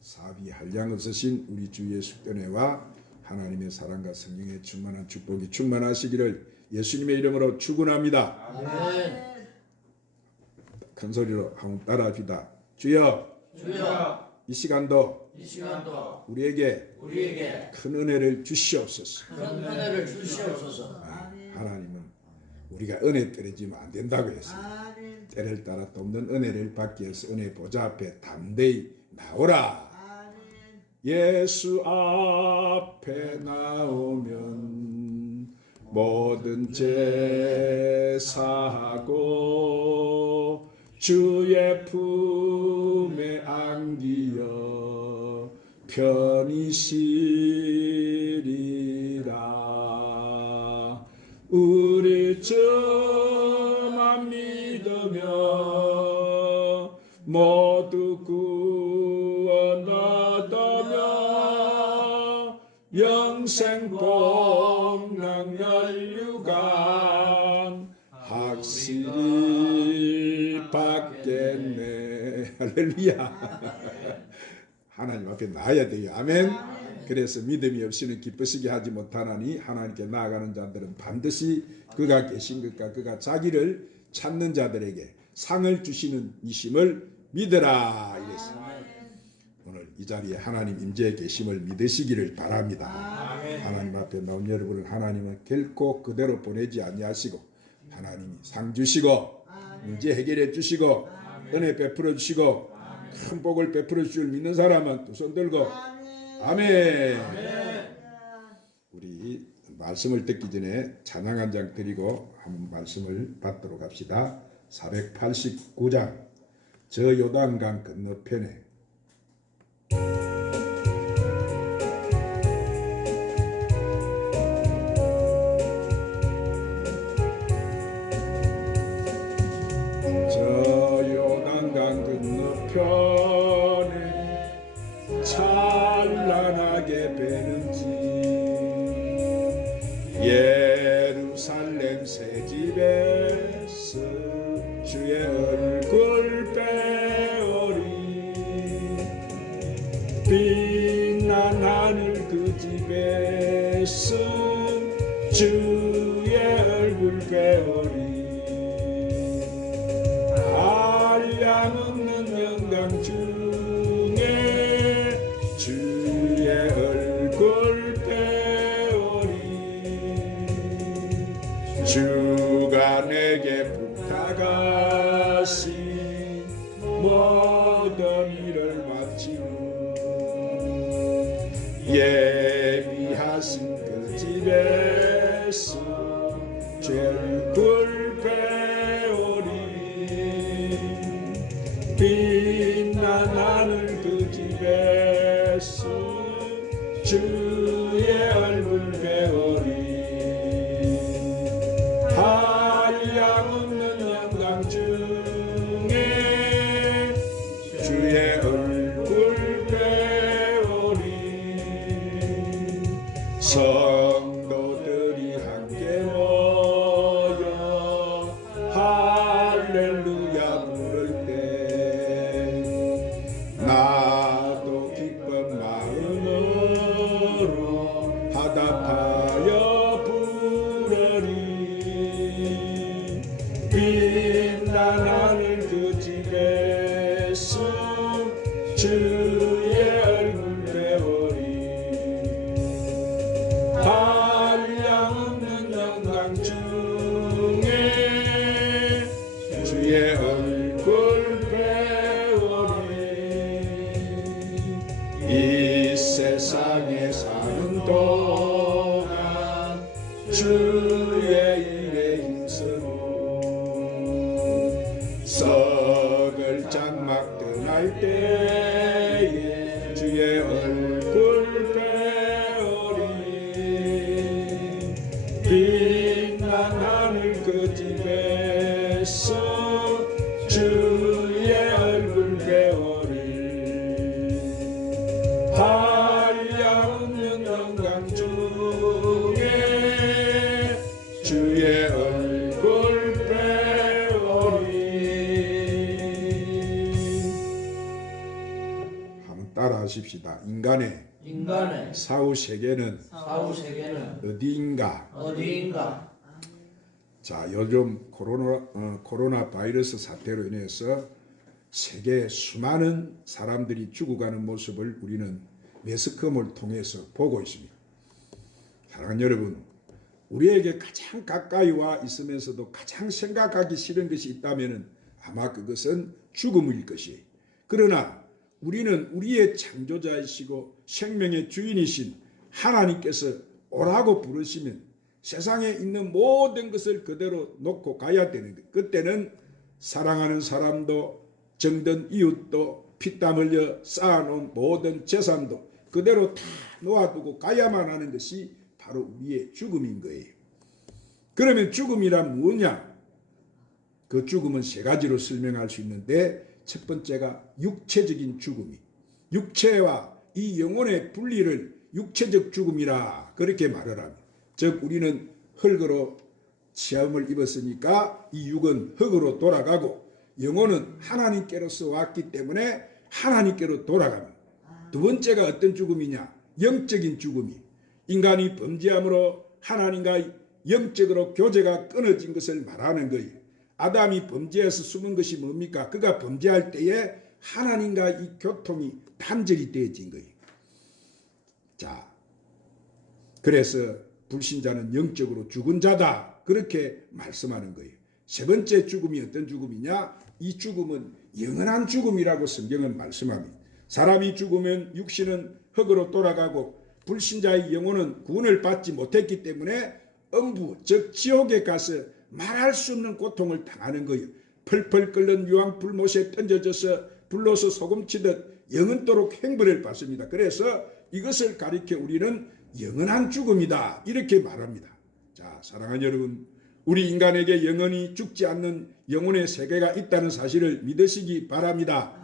사비 한량 없으신 우리 주 예수의 은혜와 하나님의 사랑과 성령의 충만한 축복이 충만하시기를 예수님의 이름으로 축원합니다. 아멘. 큰 소리로 한번 따라합시다. 주여, 주여, 이 시간도 우리에게 큰 은혜를 주시옵소서. 큰 은혜를 주시옵소서. 하나님은 우리가 은혜 떨어지면 안 된다고 했습니다. 아멘. 때를 따라 돕는 은혜를 받기 위해서 은혜 보좌 앞에 담대히 나오라. 아멘. 예수 앞에 나오면 모든 죄 사하고 주의 품에 안기어 편히 쉬리라. 우리 주만 믿으며 모두 구원 얻으며 영생 복락 연류관 확실히 받겠네. 할렐루야. 하나님 앞에 나아야 돼요. 아멘. 그래서 믿음이 없이는 기쁘시게 하지 못하나니 하나님께 나아가는 자들은 반드시 그가 계신 것과 그가 자기를 찾는 자들에게 상을 주시는 이심을 믿으라 이랬습니다. 오늘 이 자리에 하나님 임재에 계심을 믿으시기를 바랍니다. 하나님 앞에 나온 여러분을 하나님은 결코 그대로 보내지 아니하시고 하나님이 상 주시고 문제 해결해 주시고 은혜 베풀어 주시고 큰 복을 베풀어 주실 믿는 사람은 두 손 들고 아멘. 우리 말씀을 듣기 전에 찬양 한 장 드리고 한 말씀을 받도록 합시다. 489장 저 요단강 건너편에 저 요단강 건너편에 찬란하게 배는지 예루살렘 새집에서 주의 얼굴 빼오리. 빛난 하늘 그 집에서 주의 얼굴 빼오리. 한량없는 영광 중에 주의 얼굴 빼오리. 주가 내게 부탁하신 모든 일을 마치고 예비하신 그 집에서 주의 얼굴 빼오리. 빛난 하늘 그 집에서 주의 얼굴 배우리. 한량없는 영광 중에 주의 얼굴 배우리. 성도들이 함께 모여 할렐루야 부를 때 나도 기쁜 마음으로 화답하여 부르리. 빛난 하늘 그 집에서 주의 얼굴 배우리. 한량없는 영광 중에 주의 얼굴 배우리. 이 세상에 사는 동안 주의 일에 힘쓰고 썩을 장막 떠날 때에 주의 얼굴 배우리. 빛난 하늘 그 집에서 주의 얼굴 배우리. 한량없는 영광 중에 주의 얼굴 배우리. 한번 따라 하십시다. 인간의 사후 세계는 어디인가? 자, 요즘 코로나 바이러스 사태로 인해서 세계 수많은 사람들이 죽어가는 모습을 우리는 매스컴을 통해서 보고 있습니다. 사랑하는 여러분, 우리에게 가장 가까이 와 있으면서도 가장 생각하기 싫은 것이 있다면 아마 그것은 죽음일 것이에요. 그러나 우리는 우리의 창조자이시고 생명의 주인이신 하나님께서 오라고 부르시면 세상에 있는 모든 것을 그대로 놓고 가야 되는 거예요. 그때는 사랑하는 사람도 정든 이웃도 피땀 흘려 쌓아놓은 모든 재산도 그대로 다 놓아두고 가야만 하는 것이 바로 우리의 죽음인 거예요. 그러면 죽음이란 뭐냐? 그 죽음은 세 가지로 설명할 수 있는데 첫 번째가 육체적인 죽음이, 육체와 이 영혼의 분리를 육체적 죽음이라 그렇게 말을 합니다. 즉 우리는 흙으로 시험을 입었으니까 이 육은 흙으로 돌아가고 영혼은 하나님께로서 왔기 때문에 하나님께로 돌아갑니다. 두 번째가 어떤 죽음이냐? 영적인 죽음이, 인간이 범죄함으로 하나님과 영적으로 교제가 끊어진 것을 말하는 거예요. 아담이 범죄해서 숨은 것이 뭡니까? 그가 범죄할 때에 하나님과 이 교통이 단절이 되어진 거예요. 자, 그래서 불신자는 영적으로 죽은 자다 그렇게 말씀하는 거예요. 세 번째 죽음이 어떤 죽음이냐? 이 죽음은 영원한 죽음이라고 성경은 말씀합니다. 사람이 죽으면 육신은 흙으로 돌아가고 불신자의 영혼은 구원을 받지 못했기 때문에 음부 즉 지옥에 가서 말할 수 없는 고통을 당하는 거예요. 펄펄 끓는 유황 불못에 던져져서 불로서 소금치듯 영원토록 행벌을 받습니다. 그래서 이것을 가리켜 우리는 영원한 죽음이다 이렇게 말합니다. 자, 사랑하는 여러분, 우리 인간에게 영원히 죽지 않는 영혼의 세계가 있다는 사실을 믿으시기 바랍니다.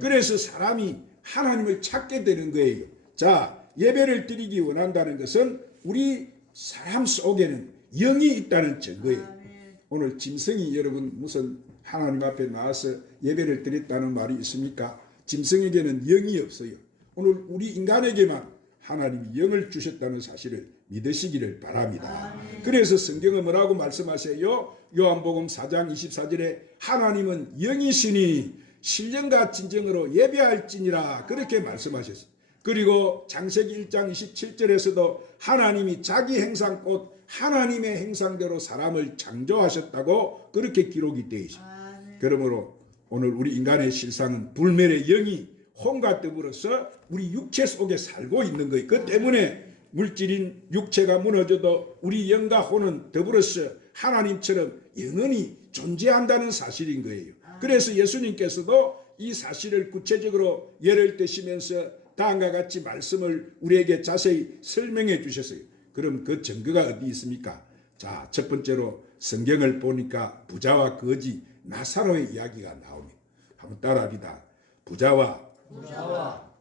그래서 사람이 하나님을 찾게 되는 거예요. 자, 예배를 드리기 원한다는 것은 우리 사람 속에는 영이 있다는 증거예요. 오늘 짐승이 여러분 무슨 하나님 앞에 나와서 예배를 드렸다는 말이 있습니까? 짐승에게는 영이 없어요. 오늘 우리 인간에게만 하나님이 영을 주셨다는 사실을 믿으시기를 바랍니다. 그래서 성경은 뭐라고 말씀하세요? 요한복음 4장 24절에 하나님은 영이시니 신령과 진정으로 예배할지니라 그렇게 말씀하셨어요. 그리고 창세기 1장 27절에서도 하나님이 자기 행상 곧 하나님의 행상대로 사람을 창조하셨다고 그렇게 기록이 되어 있습니다. 그러므로 오늘 우리 인간의 실상은 불멸의 영이 혼과 더불어서 우리 육체 속에 살고 있는 거예요. 그 때문에 물질인 육체가 무너져도 우리 영과 혼은 더불어서 하나님처럼 영원히 존재한다는 사실인 거예요. 그래서 예수님께서도 이 사실을 구체적으로 예를 드시면서 다음과 같이 말씀을 우리에게 자세히 설명해 주셨어요. 그럼 그 증거가 어디 있습니까? 자, 첫 번째로 성경을 보니까 부자와 거지 나사로의 이야기가 나옵니다. 한번 따라합니다. 부자와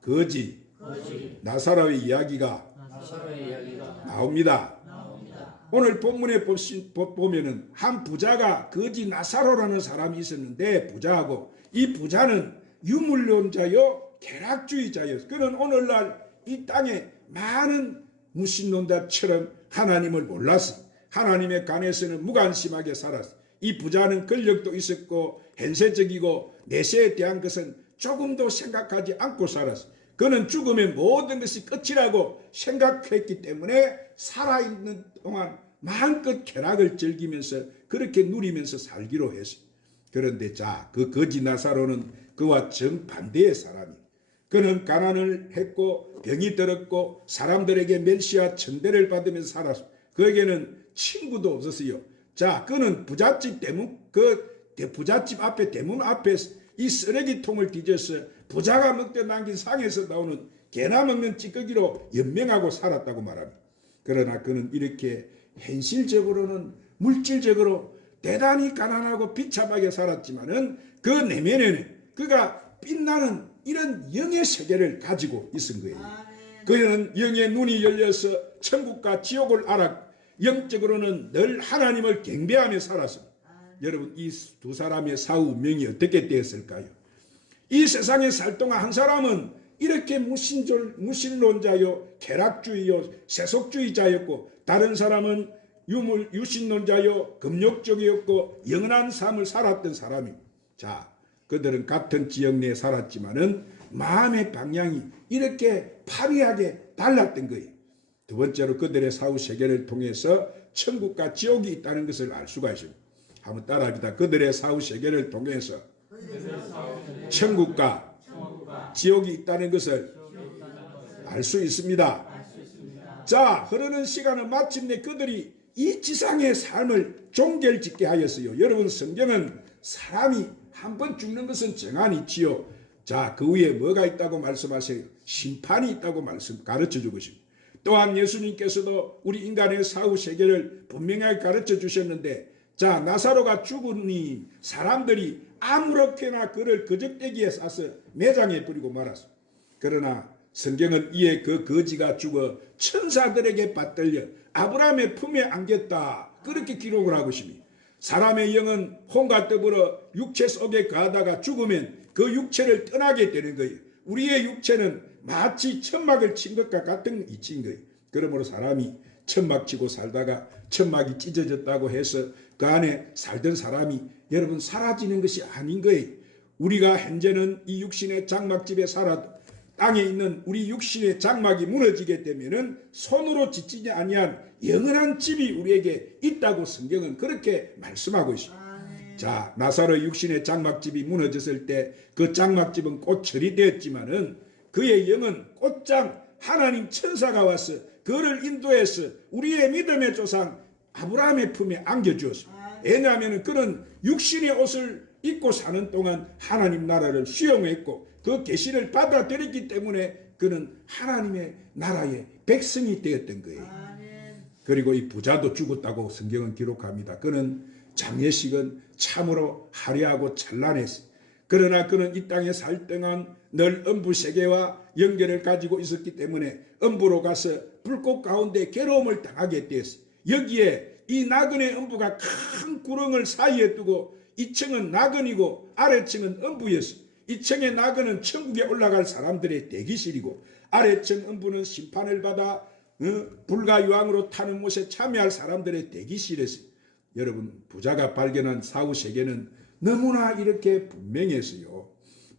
거지 나사로의 이야기가 나옵니다. 오늘 본문에 보면은 한 부자가 거지 나사로라는 사람이 있었는데 부자하고 이 부자는 유물론자요 쾌락주의자였어요. 그는 오늘날 이 땅에 많은 무신론자처럼 하나님을 몰랐어요. 하나님의 간에서는 무관심하게 살았어요. 이 부자는 권력도 있었고 현세적이고 내세에 대한 것은 조금도 생각하지 않고 살았어요. 그는 죽으면 모든 것이 끝이라고 생각했기 때문에 살아있는 동안 마음껏 쾌락을 즐기면서 그렇게 누리면서 살기로 했어요. 그런데 자, 그 거지 나사로는 그와 정반대의 사람이에요. 그는 가난을 했고 병이 들었고 사람들에게 멸시와 천대를 받으면서 살았어요. 그에게는 친구도 없었어요. 자, 그는 부잣집 대문 부잣집 앞에 대문 앞에 이 쓰레기통을 뒤져서 부자가 먹다 남긴 상에서 나오는 개나 먹는 찌꺼기로 연명하고 살았다고 말합니다. 그러나 그는 이렇게 현실적으로는 물질적으로 대단히 가난하고 비참하게 살았지만은 그 내면에는 그가 빛나는 이런 영의 세계를 가지고 있은 거예요. 그는 영의 눈이 열려서 천국과 지옥을 알아 영적으로는 늘 하나님을 경배하며 살았습니다. 여러분, 이 두 사람의 사후 운명이 어떻게 되었을까요? 이 세상에 살 동안 한 사람은 이렇게 무신론자요, 쾌락주의요, 세속주의자였고, 다른 사람은 유신론자요, 금욕적이었고 영원한 삶을 살았던 사람이. 자, 그들은 같은 지역 내에 살았지만은 마음의 방향이 이렇게 파리하게 달랐던 거예요. 두 번째로 그들의 사후 세계를 통해서 천국과 지옥이 있다는 것을 알 수가 있습니다. 한번 따라합니다. 그들의 사후 세계를 통해서 천국과 지옥이 있다는 것을 알 수 있습니다. 자, 흐르는 시간은 마침내 그들이 이 지상의 삶을 종결짓게 하였어요. 여러분, 성경은 사람이 한 번 죽는 것은 정한이 있지요. 자, 그 위에 뭐가 있다고 말씀하세요? 심판이 있다고 가르쳐 주고 있습니다. 또한 예수님께서도 우리 인간의 사후 세계를 분명하게 가르쳐 주셨는데, 자, 나사로가 죽으니 사람들이 아무렇게나 그를 거적대기에 싸서 매장해 버리고 말았어. 그러나 성경은 이에 그 거지가 죽어 천사들에게 받들려 아브라함의 품에 안겼다, 그렇게 기록을 하고 있습니다. 사람의 영은 혼과 더불어 육체 속에 거하다가 죽으면 그 육체를 떠나게 되는 거예요. 우리의 육체는 마치 천막을 친 것과 같은 이치인 거예요. 그러므로 사람이 천막 치고 살다가 천막이 찢어졌다고 해서 그 안에 살던 사람이 여러분 사라지는 것이 아닌 거예요. 우리가 현재는 이 육신의 장막집에 살아도 땅에 있는 우리 육신의 장막이 무너지게 되면은 손으로 짓지 아니한 영원한 집이 우리에게 있다고 성경은 그렇게 말씀하고 있습니다. 자, 나사로의 육신의 장막집이 무너졌을 때 그 장막집은 곧 처리되었지만은 그의 영은 곧장 하나님 천사가 와서 그를 인도해서 우리의 믿음의 조상 아브라함의 품에 안겨주었습니다. 왜냐하면 그는 육신의 옷을 입고 사는 동안 하나님 나라를 수용했고 그 계시를 받아들였기 때문에 그는 하나님의 나라의 백성이 되었던 거예요. 그리고 이 부자도 죽었다고 성경은 기록합니다. 그는 장례식은 참으로 화려하고 찬란했어요. 그러나 그는 이 땅에 살 동안 늘 음부 세계와 연결을 가지고 있었기 때문에 음부로 가서 불꽃 가운데 괴로움을 당하게 되었어요. 여기에 이 나그네 음부가 큰 구렁을 사이에 두고 이 층은 나그니고 아래층은 음부였어요. 이 층의 나그는 천국에 올라갈 사람들의 대기실이고 아래층 음부는 심판을 받아 불과 유황으로 타는 못에 참여할 사람들의 대기실이었어요. 여러분, 부자가 발견한 사후 세계는 너무나 이렇게 분명했어요.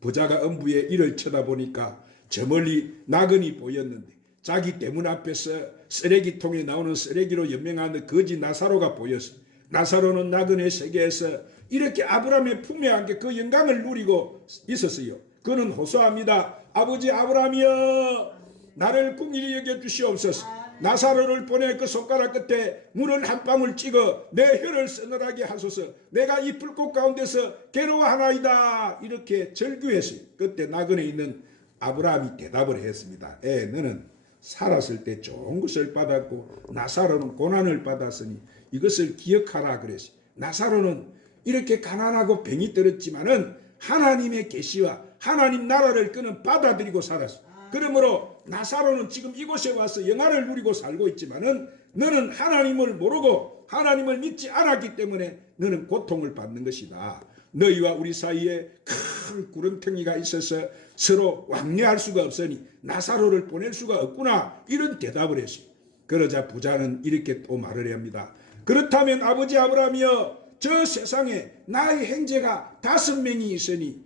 부자가 음부의 이를 쳐다보니까 저 멀리 나그니 보였는데 자기 대문 앞에서 쓰레기통에 나오는 쓰레기로 연명하는 거지 나사로가 보였어요. 나사로는 나그네 세계에서 이렇게 아브라함의 품에 안겨 그 영광을 누리고 있었어요. 그는 호소합니다. 아버지 아브라함이여, 나를 긍휼히 여겨 주시옵소서. 나사로를 보내 그 손가락 끝에 물을 한 방울 찍어 내 혀를 서늘하게 하소서. 내가 이 불꽃 가운데서 괴로워하나이다. 이렇게 절규했어요. 그때 나그네 있는 아브라함이 대답을 했습니다. 너는 살았을 때 좋은 것을 받았고 나사로는 고난을 받았으니 이것을 기억하라 그랬어요. 나사로는 이렇게 가난하고 병이 들었지만은 하나님의 계시와 하나님 나라를 그는 받아들이고 살았어요. 그러므로 나사로는 지금 이곳에 와서 영화를 누리고 살고 있지만은 너는 하나님을 모르고 하나님을 믿지 않았기 때문에 너는 고통을 받는 것이다. 너희와 우리 사이에 큰 구렁텅이가 있어서 서로 왕래할 수가 없으니 나사로를 보낼 수가 없구나. 이런 대답을 했어요. 그러자 부자는 이렇게 또 말을 합니다. 그렇다면 아버지 아브라함이여, 저 세상에 나의 형제가 5명이 있으니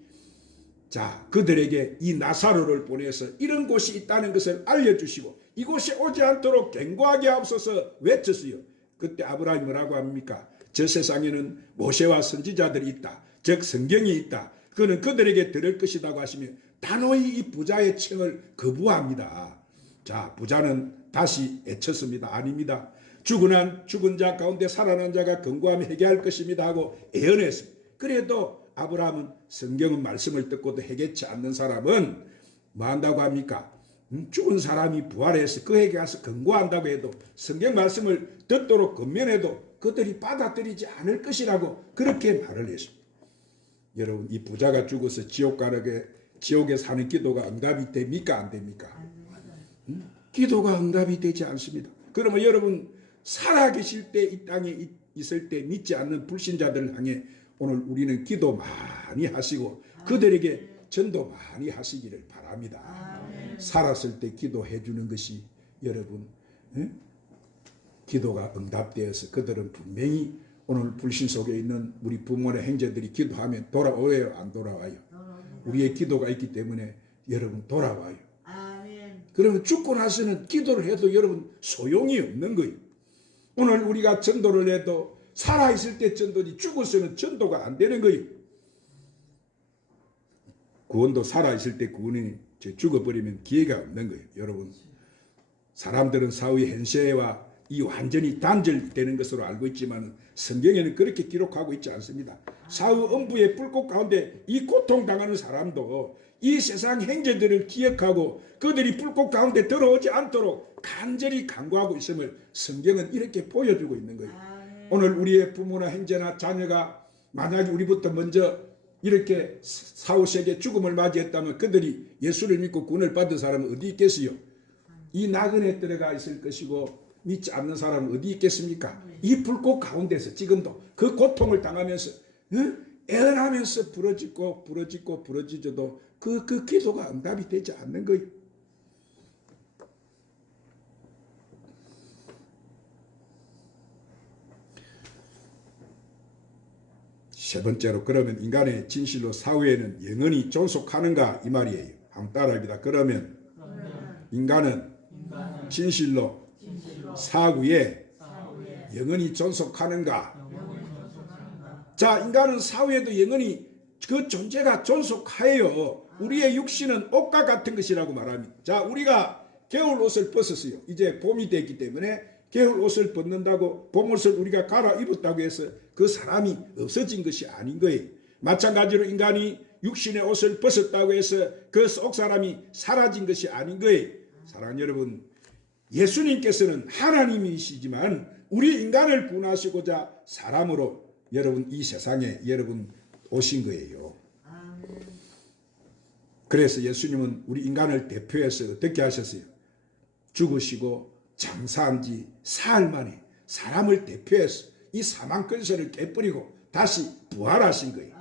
자, 그들에게 이 나사로를 보내서 이런 곳이 있다는 것을 알려주시고 이곳에 오지 않도록 경고하게 하옵소서 외쳤어요. 그때 아브라함이 뭐라고 합니까? 저 세상에는 모세와 선지자들이 있다. 즉 성경이 있다. 그는 그들에게 들을 것이라고 하시며 단호히 이 부자의 청을 거부합니다. 자, 부자는 다시 애쳤습니다. 아닙니다. 죽은 자 가운데 살아난 자가 경고하며 회개할 것입니다 하고 애언했습니다. 그래도 아브라함은 성경은 말씀을 듣고도 회개치 않는 사람은 뭐 한다고 합니까? 죽은 사람이 부활해서 그에게 가서 경고한다고 해도 성경 말씀을 듣도록 권면해도 그들이 받아들이지 않을 것이라고 그렇게 말을 했습니다. 여러분, 이 부자가 죽어서 지옥에 사는 기도가 응답이 됩니까? 안 됩니까? 기도가 응답이 되지 않습니다. 그러면 여러분, 살아계실 때 이 땅에 있을 때 믿지 않는 불신자들을 향해 오늘 우리는 기도 많이 하시고 그들에게 전도 많이 하시기를 바랍니다. 살았을 때 기도해 주는 것이 여러분 기도가 응답되어서 그들은 분명히 오늘 불신 속에 있는 우리 부모나 형제들이 기도하면 돌아오요, 안 돌아와요? 우리의 기도가 있기 때문에 여러분 돌아와요. 그러면 죽고 나서는 기도를 해도 여러분 소용이 없는 거예요. 오늘 우리가 전도를 해도 살아있을 때 전도지 죽어서는 전도가 안 되는 거예요. 구원도 살아있을 때 구원이 죽어버리면 기회가 없는 거예요. 여러분 사람들은 사후의 현세와 이 완전히 단절되는 것으로 알고 있지만 성경에는 그렇게 기록하고 있지 않습니다. 사후 음부의 불꽃 가운데 이 고통당하는 사람도 이 세상 행제들을 기억하고 그들이 불꽃 가운데 들어오지 않도록 간절히 간구하고 있음을 성경은 이렇게 보여주고 있는 거예요. 오늘 우리의 부모나 형제나 자녀가 만약에 우리부터 먼저 이렇게 사후세계 죽음을 맞이했다면 그들이 예수를 믿고 구원을 받은 사람은 어디 있겠어요? 이 나그네 들어가 있을 것이고 믿지 않는 사람은 어디 있겠습니까? 이 불꽃 가운데서 지금도 그 고통을 당하면서 애원하면서 부러지져도 그 기도가 응답이 되지 않는 거예요. 세 번째로 그러면 인간의 진실로 사후에는 영원히 존속하는가 이 말이에요. 한번 따라합니다. 그러면 인간은 진실로 사후에 영원히 존속하는가? 자, 인간은 사후에도 영원히 그 존재가 존속하여요. 우리의 육신은 옷과 같은 것이라고 말합니다. 자, 우리가 겨울 옷을 벗었어요. 이제 봄이 됐기 때문에 겨울 옷을 벗는다고 봄옷을 우리가 갈아입었다고 해서 그 사람이 없어진 것이 아닌 거예요. 마찬가지로 인간이 육신의 옷을 벗었다고 해서 그 속 사람이 사라진 것이 아닌 거예요. 사랑하는 여러분, 예수님께서는 하나님이시지만 우리 인간을 구원하시고자 사람으로 여러분 이 세상에 여러분 오신 거예요. 그래서 예수님은 우리 인간을 대표해서 어떻게 하셨어요? 죽으시고 장사한 지 사흘 만에 사람을 대표해서 이 사망 근세를 깨버리고 다시 부활하신 거예요.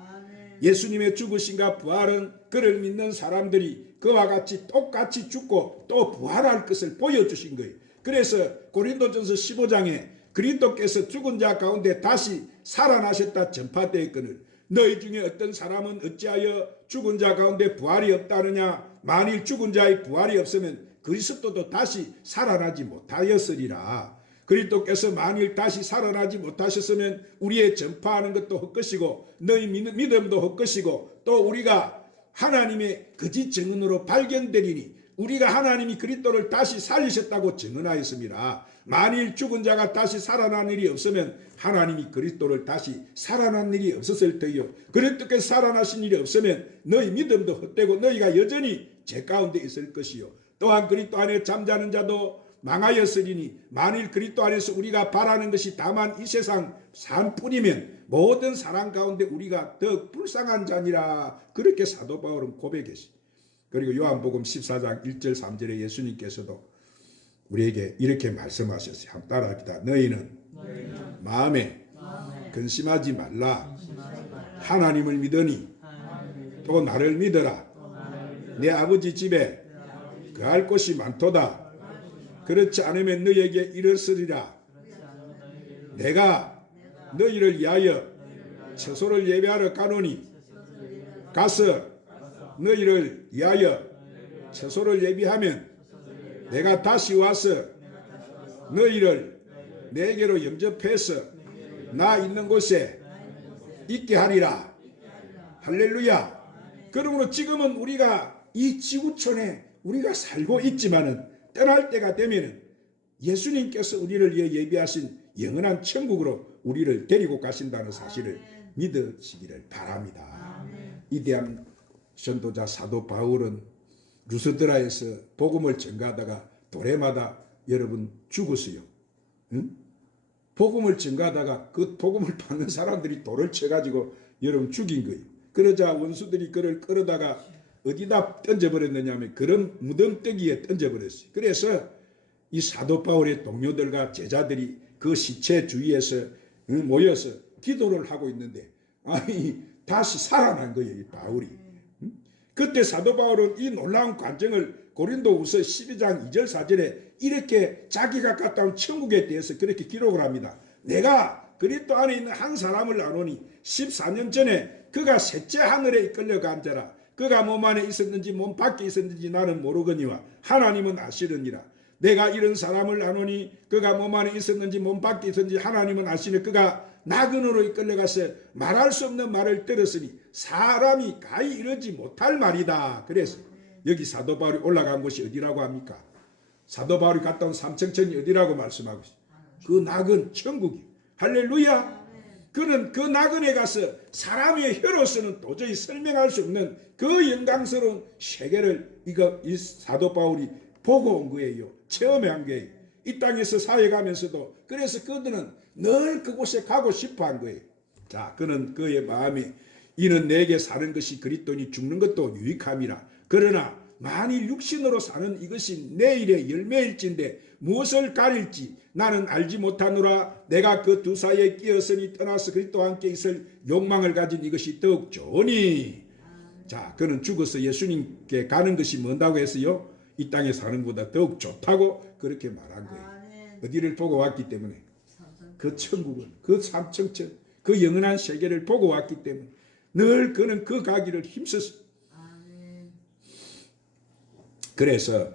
예수님의 죽으심과 부활은 그를 믿는 사람들이 그와 같이 똑같이 죽고 또 부활할 것을 보여주신 거예요. 그래서 고린도전서 15장에 그리스도께서 죽은 자 가운데 다시 살아나셨다 전파되었거늘 너희 중에 어떤 사람은 어찌하여 죽은 자 가운데 부활이 없다느냐? 만일 죽은 자의 부활이 없으면 그리스도도 다시 살아나지 못하였으리라. 그리스도께서 만일 다시 살아나지 못하셨으면 우리의 전파하는 것도 헛것이고 너희 믿음도 헛것이고 또 우리가 하나님의 거짓 증언으로 발견되리니 우리가 하나님이 그리스도를 다시 살리셨다고 증언하였습니다. 만일 죽은 자가 다시 살아난 일이 없으면 하나님이 그리스도를 다시 살아난 일이 없었을 터이요. 그리스도께서 살아나신 일이 없으면 너희 믿음도 헛되고 너희가 여전히 죄 가운데 있을 것이요. 또한 그리스도 안에 잠자는 자도 망하였으리니 만일 그리스도 안에서 우리가 바라는 것이 다만 이 세상 삶뿐이면 모든 사람 가운데 우리가 더 불쌍한 자니라. 그렇게 사도 바울은 고백했습니다. 그리고 요한복음 14장 1절 3절에 예수님께서도 우리에게 이렇게 말씀하셨어요. 한번 따라합니다. 너희는 마음에 근심하지 말라. 하나님을 믿으니 또 나를 믿어라. 내 아버지 집에 거할 곳이 많도다. 그렇지 않으면 너희에게 이르시리라. 내가 너희를 위하여 처소를 예배하러 가노니 가서 너희를 위하여 처소를 예비하면 내가 다시 와서 너희를 내게로 영접해서 나 있는 곳에 있게 하리라. 할렐루야. 그러므로 지금은 우리가 이 지구촌에 우리가 살고 있지만은 떠날 때가 되면 예수님께서 우리를 위해 예비하신 영원한 천국으로 우리를 데리고 가신다는 사실을 믿으시기를 바랍니다. 이대한 전도자 사도 바울은 루스드라에서 복음을 전가하다가 도래마다 여러분 죽었어요. 응? 복음을 전가하다가 그 복음을 받는 사람들이 돌을 쳐가지고 여러분 죽인 거예요. 그러자 원수들이 그를 끌어다가 어디다 던져버렸느냐 하면 그런 무덤뜨기에 던져버렸어요. 그래서 이 사도 바울의 동료들과 제자들이 그 시체 주위에서 모여서 기도를 하고 있는데 아니 다시 살아난 거예요. 이 바울이. 그때 사도 바울은 이 놀라운 관정을 고린도후서 12장 2절 4절에 이렇게 자기가 갔다 온 천국에 대해서 그렇게 기록을 합니다. 내가 그리스도 안에 있는 한 사람을 아노니 14년 전에 그가 셋째 하늘에 이끌려가 앉아라. 그가 몸 안에 있었는지 몸 밖에 있었는지 나는 모르거니와 하나님은 아시느니라. 내가 이런 사람을 아노니 그가 몸 안에 있었는지 몸 밖에 있었는지 하나님은 아시니 그가 나그네로 이끌려가서 말할 수 없는 말을 들었으니 사람이 가히 이르지 못할 말이다. 그래서 여기 사도 바울이 올라간 곳이 어디라고 합니까? 사도 바울이 갔다 온 삼청천이 어디라고 말씀하고 있어요? 그 낙은 천국이에요. 할렐루야. 그는 그 나그네 가서 사람의 혀로서는 도저히 설명할 수 없는 그 영광스러운 세계를 이 사도 바울이 보고 온 거예요. 체험한 거예요. 이 땅에서 사역하면서도 그래서 그들은 늘 그곳에 가고 싶어 한 거예요. 자, 그는 그의 마음에 이는 내게 사는 것이 그리스도니 죽는 것도 유익함이라. 그러나 만일 육신으로 사는 이것이 내일의 열매일진데 무엇을 가릴지 나는 알지 못하노라. 내가 그 두 사이에 끼었으니 떠나서 그리스도와 함께 있을 욕망을 가진 이것이 더욱 좋으니. 자, 그는 죽어서 예수님께 가는 것이 뭔다고 했어요? 이 땅에 사는 것보다 더욱 좋다고 그렇게 말한 거예요. 어디를 보고 왔기 때문에 그 천국은 그 삼청천 그 영원한 세계를 보고 왔기 때문에 늘 그는 그 가기를 힘썼어요. 그래서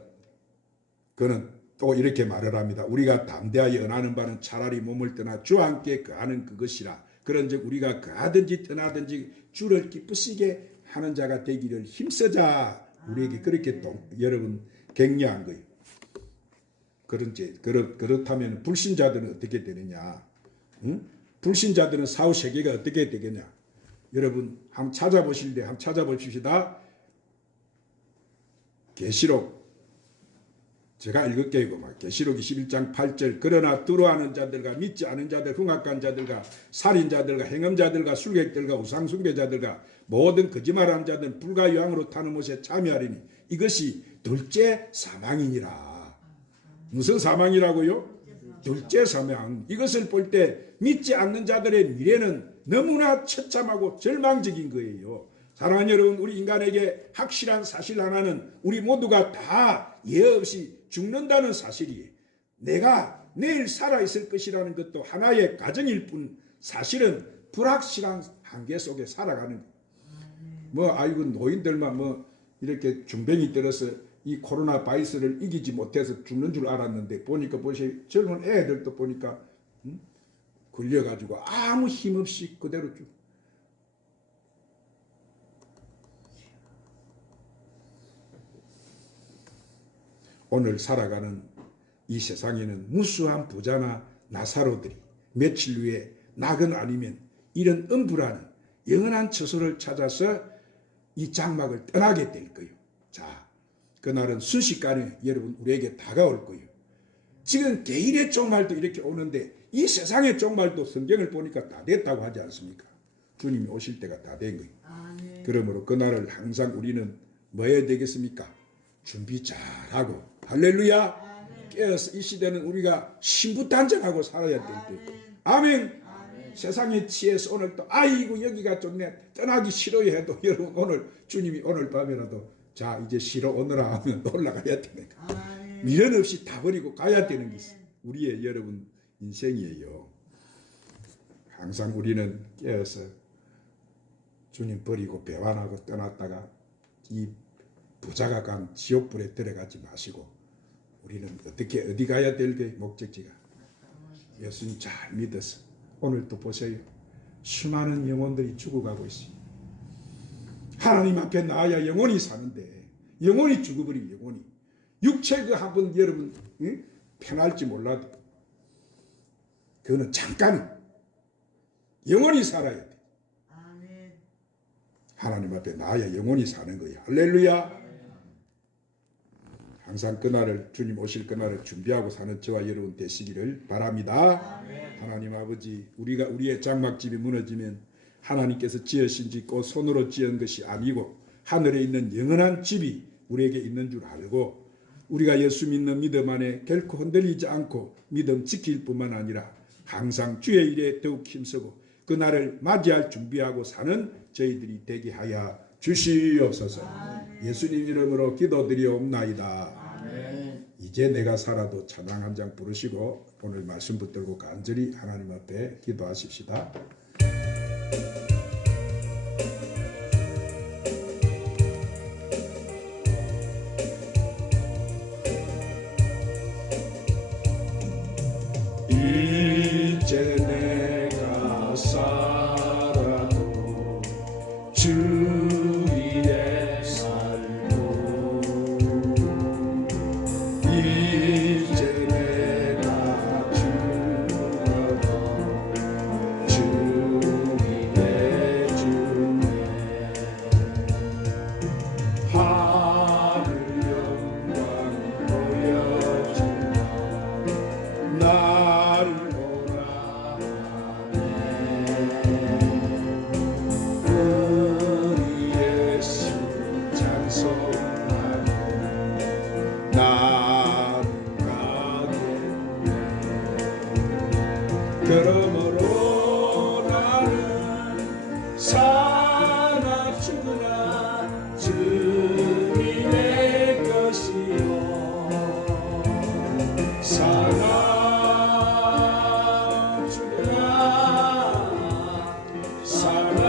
그는 또 이렇게 말을 합니다. 우리가 담대하여 언하는 바는 차라리 몸을 떠나 주와 함께 거하는 그것이라. 그런즉 우리가 거하든지 떠나든지 주를 기쁘시게 하는 자가 되기를 힘쓰자. 우리에게 그렇게 또 여러분 격려한 거예요. 그렇다면 불신자들은 어떻게 되느냐? 응? 불신자들은 사후 세계가 어떻게 되겠냐? 여러분 한번 찾아보실 때 한번 찾아보십시다. 계시록 제가 읽을게요. 계시록 21장 8절 그러나 두려워하는 자들과 믿지 않은 자들 흉악한 자들과 살인자들과 행음자들과 술객들과 우상숭배자들과 모든 거짓말하는 자들은 불과 유황으로 타는 못에 참여하리니 이것이 둘째 사망이니라. 무슨 사망이라고요? 둘째 사망. 이것을 볼 때 믿지 않는 자들의 미래는 너무나 처참하고 절망적인 거예요. 사랑하는 여러분, 우리 인간에게 확실한 사실 하나는 우리 모두가 다 예외 없이 죽는다는 사실이에요. 내가 내일 살아있을 것이라는 것도 하나의 가정일 뿐 사실은 불확실한 한계 속에 살아가는 거예요. 아이고 노인들만 이렇게 중병이 들어서 이 코로나 바이러스를 이기지 못해서 죽는 줄 알았는데 보니까 젊은 애들도 보니까 걸려가지고 아무 힘없이 그대로 죽. 오늘 살아가는 이 세상에는 무수한 부자나 나사로들이 며칠 후에 낙은 아니면 이런 음부라는 영원한 처소를 찾아서 이 장막을 떠나게 될 거예요. 자, 그날은 순식간에 여러분 우리에게 다가올 거예요. 지금 개인의 종말도 이렇게 오는데 이 세상의 종말도 성경을 보니까 다 됐다고 하지 않습니까? 주님이 오실 때가 다 된 거예요. 그러므로 그날을 항상 우리는 뭐 해야 되겠습니까? 준비 잘하고 할렐루야. 깨어서 이 시대는 우리가 신부단장하고 살아야 될 때. 아멘. 세상에 취해서 오늘 또 아이고 여기가 좋네 떠나기 싫어요 해도 여러분 오늘 주님이 오늘 밤에라도 자 이제 쉬러 오너라 하면 올라가야 되니까 미련 없이 다 버리고 가야 되는 게 있어요. 우리의 여러분 인생이에요. 항상 우리는 깨어서 주님 버리고 배반하고 떠났다가 이 부자가 간 지옥불에 들어가지 마시고 우리는 어디 가야 될 게 목적지가 예수님 잘 믿어서 오늘 또 보세요. 수많은 영혼들이 죽어가고 있습니다. 하나님 앞에 나아야 영혼이 사는데 영혼이 죽어버린 영혼이 육체가 한번 여러분 편할지 몰라도 그거는 잠깐 영혼이 살아야 돼. 하나님 앞에 나아야 영혼이 사는 거예요. 할렐루야. 항상 그날을 주님 오실 그날을 준비하고 사는 저와 여러분 되시기를 바랍니다. 하나님 아버지 우리의 장막집이 무너지면 하나님께서 지으신 집 곧 손으로 지은 것이 아니고 하늘에 있는 영원한 집이 우리에게 있는 줄 알고 우리가 예수 믿는 믿음 안에 결코 흔들리지 않고 믿음 지킬 뿐만 아니라 항상 주의 일에 더욱 힘쓰고 그날을 맞이할 준비하고 사는 저희들이 되게 하여 주시옵소서. 예수님 이름으로 기도드리옵나이다. 아멘. 이제 내가 살아도 찬양 한 장 부르시고 오늘 말씀 붙들고 간절히 하나님 앞에 기도하십시다. 이제 내가 살아도 주 위에 살고 이제 내가 죽어도 주 위에 주네 하늘 영광 보여주나 날 보라 하네 우리 예수 찬송하며 나는 가겠네 그러므로 나는 사나 죽으나 주님의 것이요 사나 죽으나 사나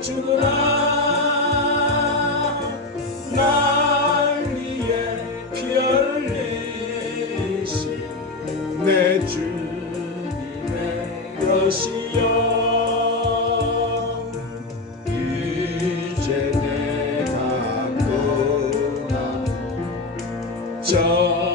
죽으나 날 위해 피 흘리신 내 주님의 것이요 이제 내가 떠나도 저